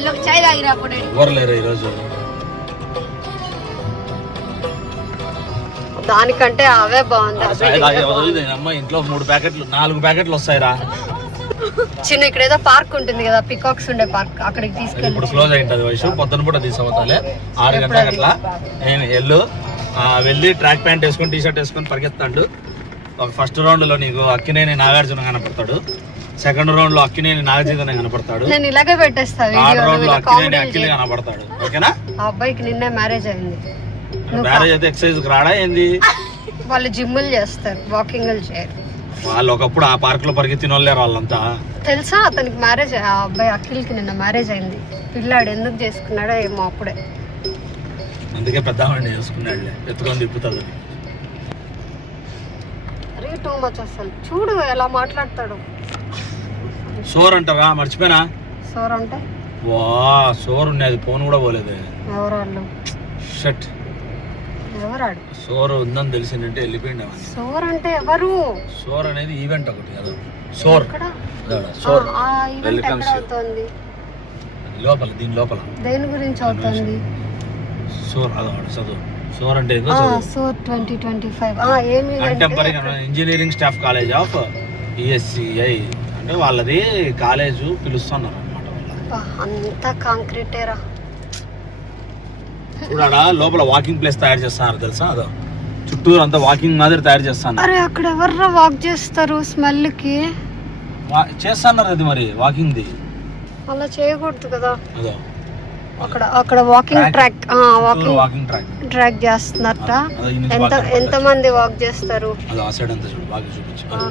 ఎవరు లేరు ఈరోజు. దానికంటే అవే బాగుంది. అమ్మ ఇంట్లో 3 ప్యాకెట్లు 4 ప్యాకెట్లు వస్తాయిరా. చిన్న ఇక్కడ ఏదో పార్క్ ఉంటుంది కదా, పికాక్స్ ఉండే పార్క్, అక్కడికి తీసుకెళ్ళి. ఇప్పుడు క్లోజ్ అయింటది వయసు, పొద్దున పూట తీసుకోవాలి 6 గంటలకు అట్లా. నేను వెళ్ళి ట్రాక్ ప్యాంట్ వేసుకొని టీ షర్ట్ వేసుకొని పరిగెత్తాడు. ఒక ఫస్ట్ రౌండ్ లో నీకు అక్కినేని నాగార్జున కనపడతాడు, సెకండ్ రౌండ్ లో అక్కినేని నాగచైతన్య కనపడతాడు, నేను ఇలాగే పెట్టేస్తాను. థర్డ్ రౌండ్ లో అక్కినేని అఖిల్ కనపడతాడు. ఓకేనా? ఆ అబ్బాయికి నిన్నే మ్యారేజ్ అయింది. మ్యారేజ్ అయితే ఎక్సర్సైజ్ రాడా ఏంది? వాళ్ళు జిమ్ములు చేస్తారు, వాకింగ్ చేయరు. వాళ్ళు ఒకప్పుడు ఆ పార్క్ లో పరిగెత్తిన వాళ్ళేరు వాళ్ళంతా. తెలుసా అతనికి మ్యారేజ్, ఆ అబ్బాయి అఖిల్కి నిన్న మ్యారేజ్ అయింది. పిల్లాడు ఎందుకు చేసుకున్నాడో ఏమో అప్పుడే. అందుకే పెద్ద చేసుకున్నాడు, ఎత్తుకొని తిప్పుతుంది. అరే టూ మచ్ అసలు. చూడు ఎలా మాట్లాడతాడు. సోర్ అంటారా? మర్చిపోయినా. సోర్ అంటే వా సోర్ ఉన్నది, ఫోన్ కూడా పోలేదు. ఎవరాళ్ళు? షట్. ఎవరాడు? సోర్ ఉందని తెలిసిందంటే వెళ్ళిపోయింది. సోర్ అంటే ఎవరు? సోర్ అనేది ఈవెంట్ ఒకటి కదా. సోర్ సోర్ వెల్కమ్ అవుతుంది లోపల, దీని లోపల. దేని గురించి అవుతుంది? సోర్ అదొకటి చదువు. సోర్ అంటే సోర్ 2025 ఏమి contemporary engineering staff college of ESCI అంటే వాళ్ళది కాలేజ్ పిలుస్తున్నారు అన్నమాట. అంతా కాంక్రీటేరా. చూడా లోపల వాకింగ్ ప్లేస్ తయారు చేస్తున్నారు తెలుసా? అదో చుట్టూరు అంతా వాకింగ్ మాదిరి తయారు చేస్తాను. అరే అక్కడ ఎవర్రా వాక్ చేస్తారు స్మెల్ కి? చేస్తున్నారు అది మరి వాకింగ్ ది. అలా చేయకూడదు కదా. అదో అక్కడ వాకింగ్ ట్రాక్, వాకింగ్ ట్రాక్ చేస్తున్నారట. ఎంత మంది వాక్ చేస్తారు?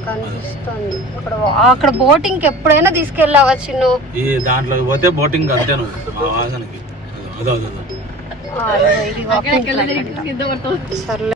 కనిపిస్తుంది అక్కడ. బోటింగ్ ఎప్పుడైనా తీసుకెళ్ళావా చిన్ను? ఈ దాంట్లో పోతే బోటింగ్ అంతే నువ్వు వాసనకి. అదో ఇది వాకింగ్ ట్రాక్. సర్లే.